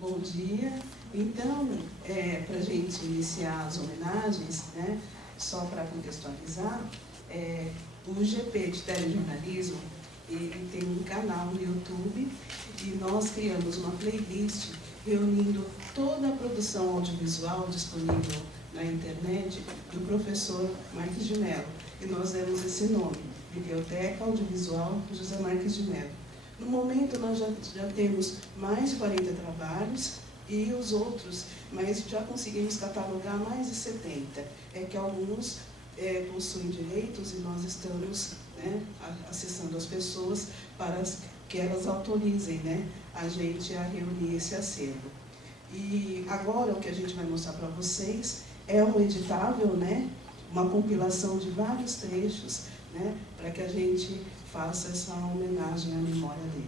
Bom dia. Então, para a gente iniciar as homenagens, né, só para contextualizar, o GP de Telejornalismo, ele tem um canal no YouTube e nós criamos uma playlist reunindo toda a produção audiovisual disponível na internet do professor Marques de Mello. E nós demos esse nome, Biblioteca Audiovisual José Marques de Mello. No momento, nós já temos mais de 40 trabalhos e os outros, mas já conseguimos catalogar mais de 70. É que alguns possuem direitos e nós estamos, né, acessando as pessoas para que elas autorizem, né, a gente a reunir esse acervo. E agora o que a gente vai mostrar para vocês é um editável, né, uma compilação de vários trechos, né, para que a gente faça essa homenagem à memória dele.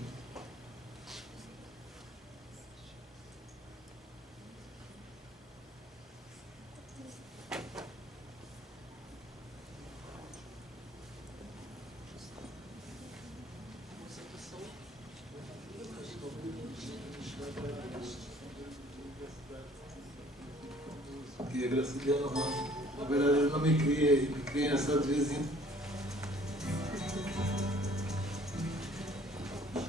Que é Graciliano Ramos. Na verdade, eu não me criei nessa vizinha.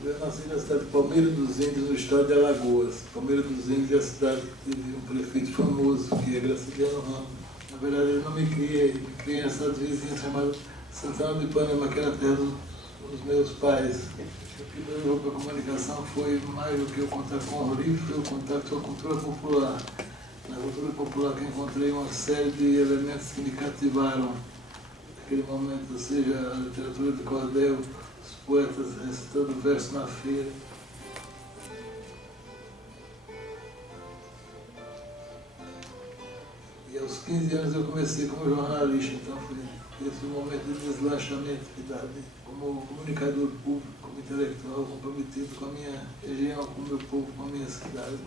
Eu nasci na cidade de Palmeira dos Índios, no estado de Alagoas. Palmeira dos Índios é a cidade que teve um prefeito famoso, que é Graciliano Ramos. Na verdade, eu não me criei nessa cidade vizinha chamada Santana do Ipanema, que era a terra dos meus pais. O que me levou para a comunicação foi mais do que o contato com o livro, foi o contato com a cultura popular. Na cultura popular que encontrei uma série de elementos que me cativaram naquele momento, ou seja, a literatura de cordel, os poetas recitando verso na feira. E aos 15 anos eu comecei como jornalista, então foi esse momento de deslanchamento que dá como comunicador público, como intelectual, comprometido com a minha região, com o meu povo, com a minha cidade.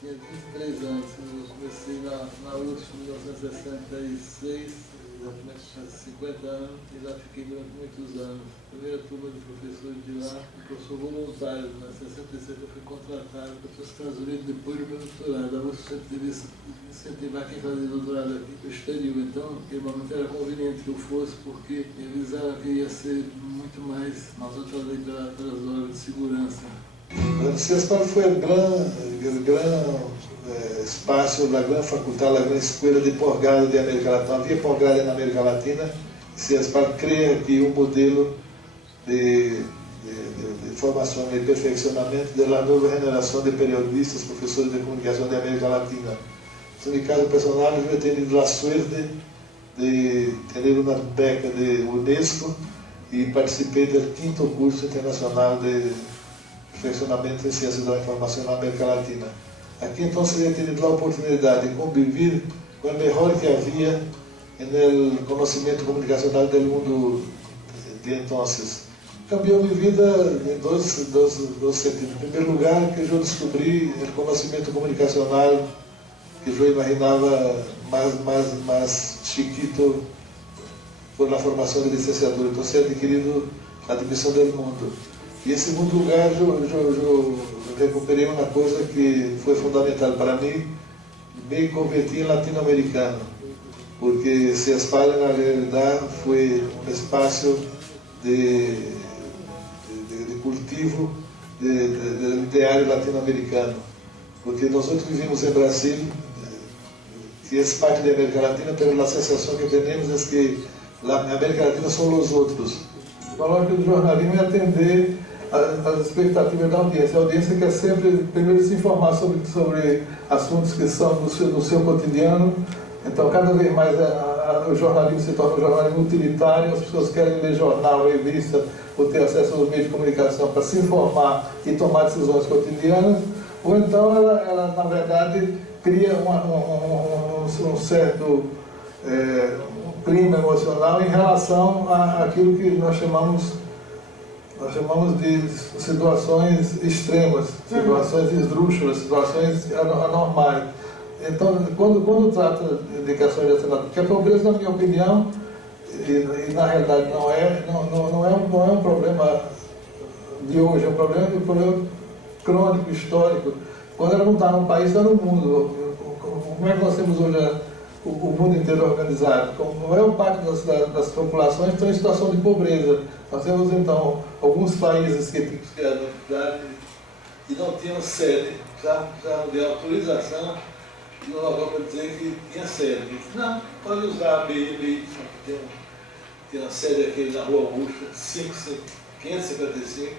Tinha 23 anos, eu comecei na USP em 1966, exatamente há 50 anos, e lá fiquei durante muitos anos. Primeira turma de professores de lá, eu sou voluntário, em 67 eu fui contratado para os Estados Unidos depois do meu doutorado. A USP sempre teve incentivar quem fazia doutorado aqui para o exterior, então naquele momento era conveniente que eu fosse, porque me avisaram que ia ser muito mais, nós outros ali pelas horas de segurança. O CESPAL foi o grande espaço, a grande faculdade, a grande escola de posgrado da América Latina. Havia posgrado na América Latina, e CESPAL cria que um modelo de formação e perfeccionamento da nova geração de periodistas, professores de comunicação da América Latina. En mi caso personal, eu he tenido a suerte de ter uma beca de UNESCO e participei do 5º curso internacional de perfeccionamento em ciências da informação na América Latina. Aqui, então, eu tive a oportunidade de conviver com o melhor que havia no conhecimento comunicacional do mundo de então. Cambiou minha vida em dois sentidos. Em primeiro lugar, que eu descobri o conhecimento comunicacional que eu imaginava mais chiquito por la formação de licenciatura. Então, eu adquirido a dimensão do mundo. E em segundo lugar, eu recuperei uma coisa que foi fundamental para mim, me converti em latino-americano, porque CESPAL, na realidade, foi um espaço de cultivo do ideário latino-americano, porque nós outros vivimos em Brasil, que é parte da América Latina, pero a sensação que temos é que a América Latina são os outros. A lógica do jornalismo é atender as expectativas da audiência. A audiência quer sempre, primeiro, se informar sobre assuntos que são do seu cotidiano. Então, cada vez mais o jornalismo se torna um jornalismo utilitário, as pessoas querem ler jornal, revista, ou ter acesso aos meios de comunicação para se informar e tomar decisões cotidianas, ou então ela na verdade, cria um certo clima emocional em relação àquilo que nós chamamos de situações extremas, situações esdrúxulas, situações anormais. Então, quando trata de questões de assinatura, porque a pobreza, na minha opinião, e na realidade não é um problema de hoje, é um problema crônico, histórico. Quando ela não está num país, está no mundo. Como é que nós temos hoje o mundo inteiro organizado? Como a maior parte das populações estão em situação de pobreza. Nós temos, então, alguns países que criaram cidade e não tinham sede, precisavam de autorização e o local para dizer que tinha sede. Não, pode usar a BI, tem uma sede aqui na Rua Augusta, 555.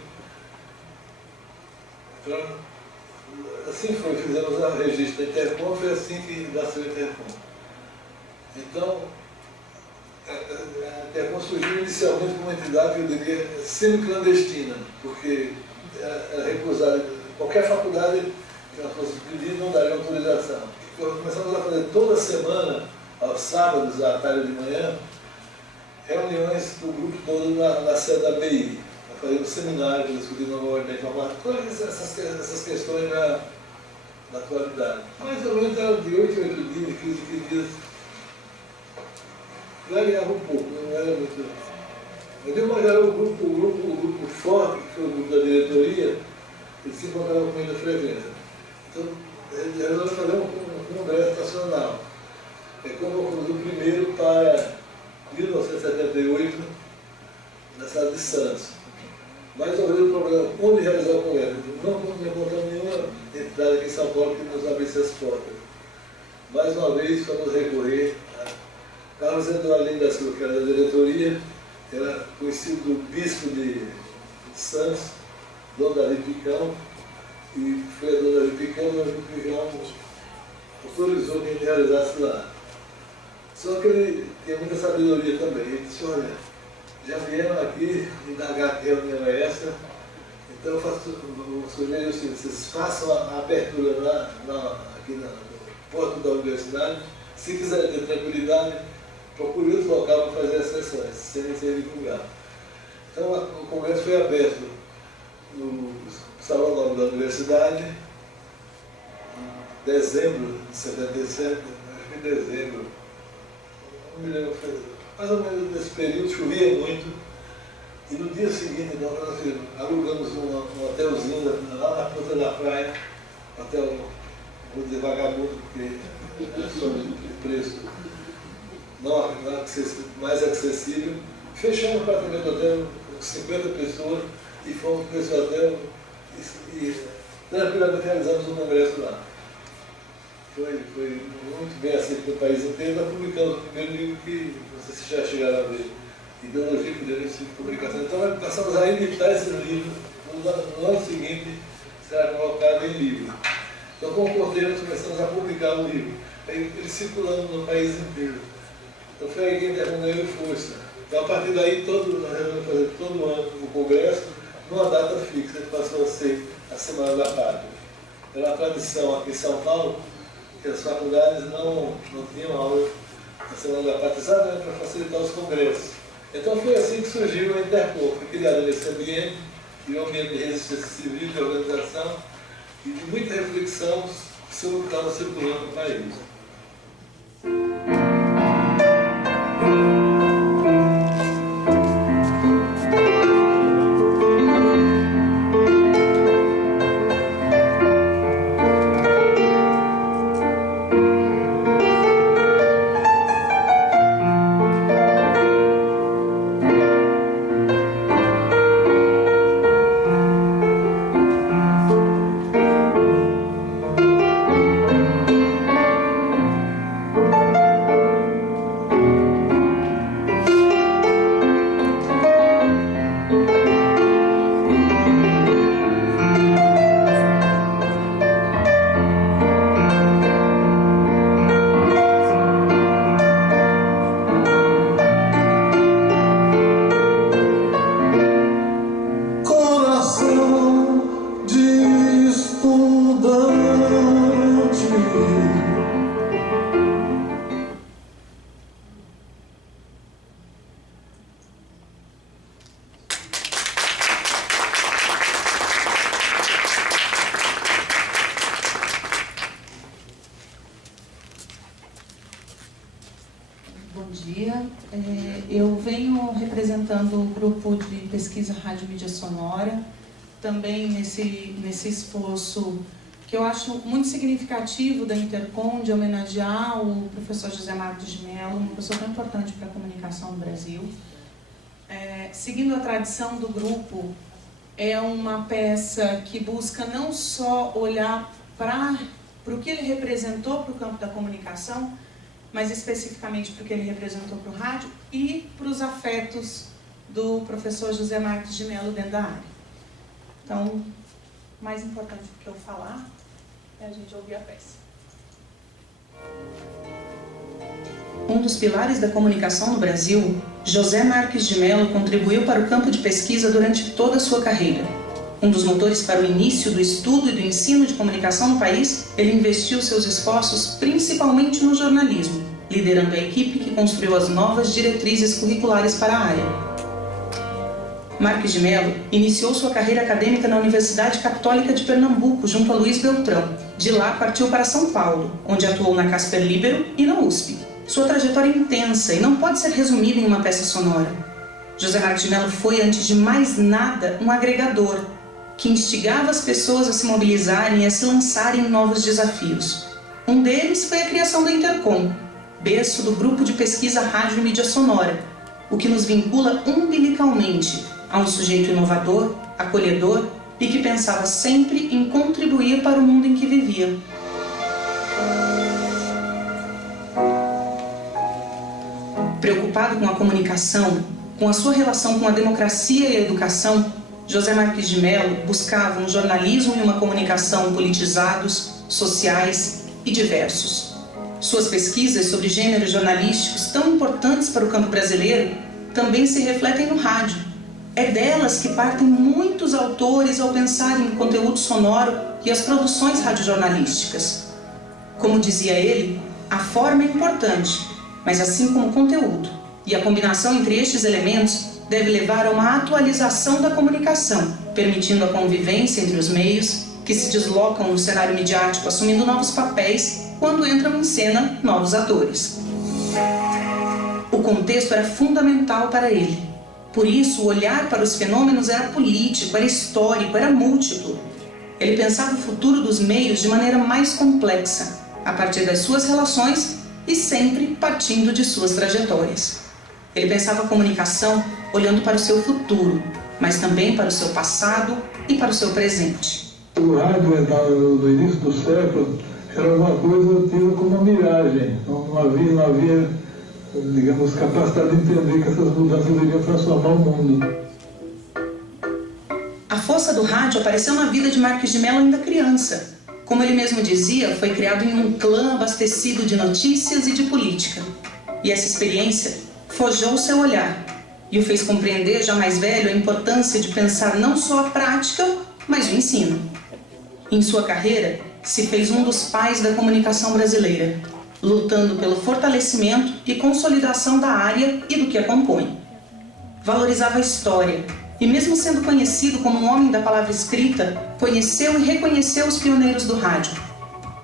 Então, assim foi, fizemos o registro da Intercom, foi assim que nasceu a Intercom. Então, a Intercom surgiu inicialmente como uma entidade, eu diria, semi-clandestina, porque era recusada. Qualquer faculdade que nós fosse pedir não daria autorização. Começamos a fazer toda semana, aos sábados, à tarde de manhã, reuniões do grupo todo na sede da BI. Nós fazíamos seminários, discutindo a ordem da informática, todas essas questões na atualidade. Mais ou menos era de 8 em 8 dias, de 15 em 15 dias. Variava um pouco, não era muito. Mas era o grupo forte, que foi o grupo da diretoria, eles se encontravam com muita frequência. Então, eles resolveram fazer um congresso nacional. Convocamos o primeiro para 1978, na cidade de Santos. Mais ou menos o problema, onde realizar o congresso? Não encontramos nenhuma entidade aqui em São Paulo que nos abrisse as portas. Mais uma vez, fomos recorrer a Carlos Eduardo da Silva, que era da diretoria, era conhecido do bispo de Santos, Dom Davi Picão, e foi a Dom Davi Picão, e o Picão autorizou que a gente realizasse lá. Só que ele tinha muita sabedoria também. Ele disse, olha, já vieram aqui indagar que reunião é essa, então eu sugiro o seguinte, vocês façam a abertura aqui no porto da universidade, se quiserem ter tranquilidade, procure outro local para fazer as sessões, sem ser divulgado. Então o congresso foi aberto no Salão Nobre da Universidade, em dezembro de 77, acho que em dezembro, não me lembro, mais ou menos nesse período, chovia muito, e no dia seguinte nós alugamos um hotelzinho lá na ponta da praia, hotel, vou dizer vagabundo, porque é só de preço não mais acessível. Fechamos o apartamento do hotel com 50 pessoas e fomos para esse hotel e tranquilamente realizamos um congresso lá. Foi muito bem aceito no país inteiro. Nós publicamos o primeiro livro que vocês já chegaram a ver, Ideologia, Poder e Comunicação. Então passamos a editar esse livro, no ano seguinte será colocado em livro. Então, com o Cordeiro, nós começamos a publicar o livro. Ele circulando no país inteiro. Então foi aí que a gente ganhou força. Então a partir daí nós resolvemos fazer todo ano o congresso numa data fixa, que passou a ser a Semana da Pátria. Era uma tradição aqui em São Paulo que as faculdades não tinham aula na Semana da Pátria, exatamente para facilitar os congressos. Então foi assim que surgiu a Intercom, foi criada nesse ambiente, de um ambiente de resistência civil, de organização e de muita reflexão sobre o que estava circulando no país. venho representando o grupo de pesquisa Rádio Mídia Sonora, também nesse esforço que eu acho muito significativo da Intercom de homenagear o professor José Marcos de Mello, uma pessoa tão importante para a comunicação no Brasil. Seguindo a tradição do grupo, é uma peça que busca não só olhar para o que ele representou para o campo da comunicação, mas especificamente para o que ele representou para o rádio e para os afetos do professor José Marcos de Mello dentro da área. Então, mais importante do que eu falar é a gente ouvir a peça. Um dos pilares da comunicação no Brasil, José Marques de Mello contribuiu para o campo de pesquisa durante toda a sua carreira. Um dos motores para o início do estudo e do ensino de comunicação no país, ele investiu seus esforços principalmente no jornalismo, liderando a equipe que construiu as novas diretrizes curriculares para a área. Marques de Mello iniciou sua carreira acadêmica na Universidade Católica de Pernambuco, junto a Luiz Beltrão. De lá partiu para São Paulo, onde atuou na Casper Libero e na USP. Sua trajetória é intensa e não pode ser resumida em uma peça sonora. José Marques de Mello foi, antes de mais nada, um agregador, que instigava as pessoas a se mobilizarem e a se lançarem em novos desafios. Um deles foi a criação da Intercom, berço do grupo de pesquisa Rádio e Mídia Sonora, o que nos vincula umbilicalmente a um sujeito inovador, acolhedor e que pensava sempre em contribuir para o mundo em que vivia. Preocupado com a comunicação, com a sua relação com a democracia e a educação, José Marques de Mello buscava um jornalismo e uma comunicação politizados, sociais e diversos. Suas pesquisas sobre gêneros jornalísticos tão importantes para o campo brasileiro também se refletem no rádio. É delas que partem muitos autores ao pensar em conteúdo sonoro e as produções radiojornalísticas. Como dizia ele, a forma é importante, mas assim como o conteúdo. E a combinação entre estes elementos deve levar a uma atualização da comunicação, permitindo a convivência entre os meios que se deslocam no cenário midiático, assumindo novos papéis quando entram em cena novos atores. O contexto era fundamental para ele. Por isso, o olhar para os fenômenos era político, era histórico, era múltiplo. Ele pensava o futuro dos meios de maneira mais complexa, a partir das suas relações e sempre partindo de suas trajetórias. Ele pensava a comunicação olhando para o seu futuro, mas também para o seu passado e para o seu presente. O rádio, no início do século, era uma coisa tida como uma miragem. Não havia, digamos, capacidade de entender que essas mudanças iriam transformar o mundo. A força do rádio apareceu na vida de Marques de Mello ainda criança. Como ele mesmo dizia, foi criado em um clã abastecido de notícias e de política. E essa experiência forjou seu olhar e o fez compreender, já mais velho, a importância de pensar não só a prática, mas o ensino. Em sua carreira, se fez um dos pais da comunicação brasileira, lutando pelo fortalecimento e consolidação da área e do que a compõe. Valorizava a história e, mesmo sendo conhecido como um homem da palavra escrita, conheceu e reconheceu os pioneiros do rádio.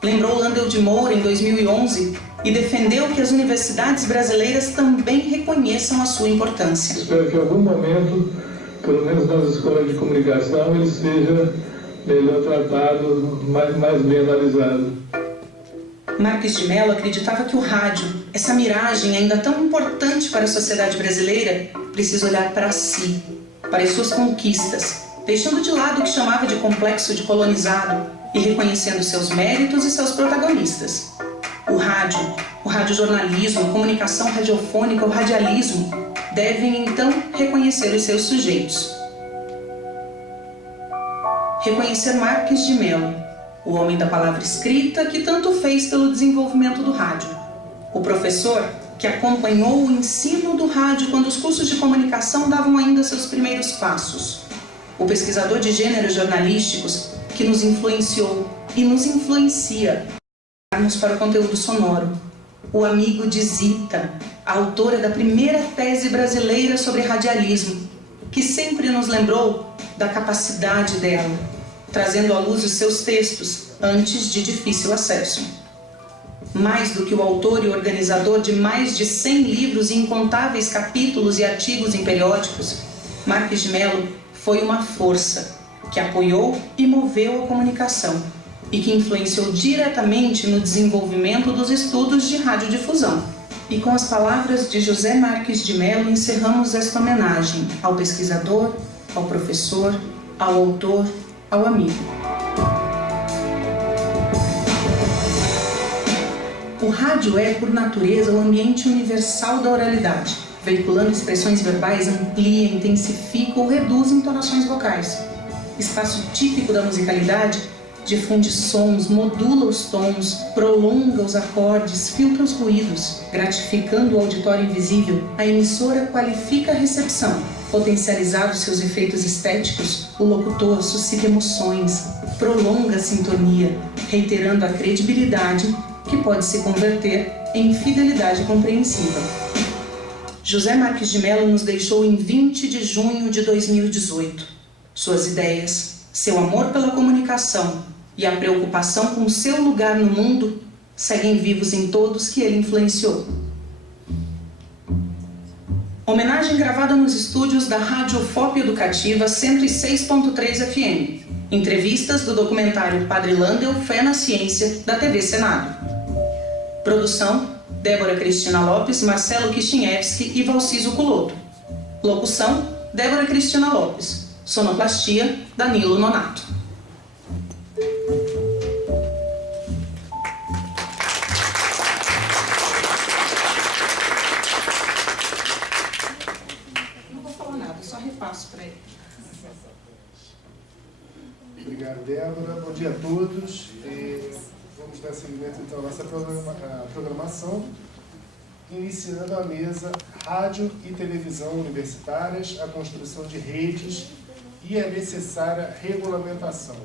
Lembrou Landel de Moura em 2011 e defendeu que as universidades brasileiras também reconheçam a sua importância. Espero que em algum momento, pelo menos nas escolas de comunicação, ele seja melhor tratado, mais bem analisado. Marques de Mello acreditava que o rádio, essa miragem ainda tão importante para a sociedade brasileira, precisa olhar para si, para as suas conquistas, deixando de lado o que chamava de complexo de colonizado e reconhecendo seus méritos e seus protagonistas. O radiojornalismo, a comunicação radiofônica, o radialismo, devem então reconhecer os seus sujeitos. Reconhecer Marques de Mello, o homem da palavra escrita que tanto fez pelo desenvolvimento do rádio. O professor que acompanhou o ensino do rádio quando os cursos de comunicação davam ainda seus primeiros passos. O pesquisador de gêneros jornalísticos que nos influenciou e nos influencia para o conteúdo sonoro. O amigo de Zita, a autora da primeira tese brasileira sobre radialismo, que sempre nos lembrou da capacidade dela, trazendo à luz os seus textos antes de difícil acesso. Mais do que o autor e organizador de mais de 100 livros e incontáveis capítulos e artigos em periódicos, Marques de Mello foi uma força que apoiou e moveu a comunicação e que influenciou diretamente no desenvolvimento dos estudos de radiodifusão. E com as palavras de José Marques de Mello encerramos esta homenagem ao pesquisador, ao professor, ao autor, ao amigo. O rádio é, por natureza, o ambiente universal da oralidade. Veiculando expressões verbais, amplia, intensifica ou reduz entonações vocais. Espaço típico da musicalidade, difunde sons, modula os tons, prolonga os acordes, filtra os ruídos. Gratificando o auditório invisível, a emissora qualifica a recepção. Potencializados seus efeitos estéticos, o locutor suscita emoções, prolonga a sintonia, reiterando a credibilidade que pode se converter em fidelidade compreensiva. José Marques de Mello nos deixou em 20 de junho de 2018. Suas ideias, seu amor pela comunicação e a preocupação com seu lugar no mundo seguem vivos em todos que ele influenciou. Homenagem gravada nos estúdios da Rádio FOP Educativa 106.3 FM. Entrevistas do documentário Padre Landel, Fé na Ciência, da TV Senado. Produção: Débora Cristina Lopes, Marcelo Kishinevski e Valciso Culoto. Locução: Débora Cristina Lopes. Sonoplastia: Danilo Nonato. Não vou falar nada, só repasso para ele. Obrigado, Débora. Bom dia a todos. Vamos dar seguimento então à nossa programação, iniciando a mesa Rádio e Televisão Universitárias, a construção de redes e a necessária regulamentação.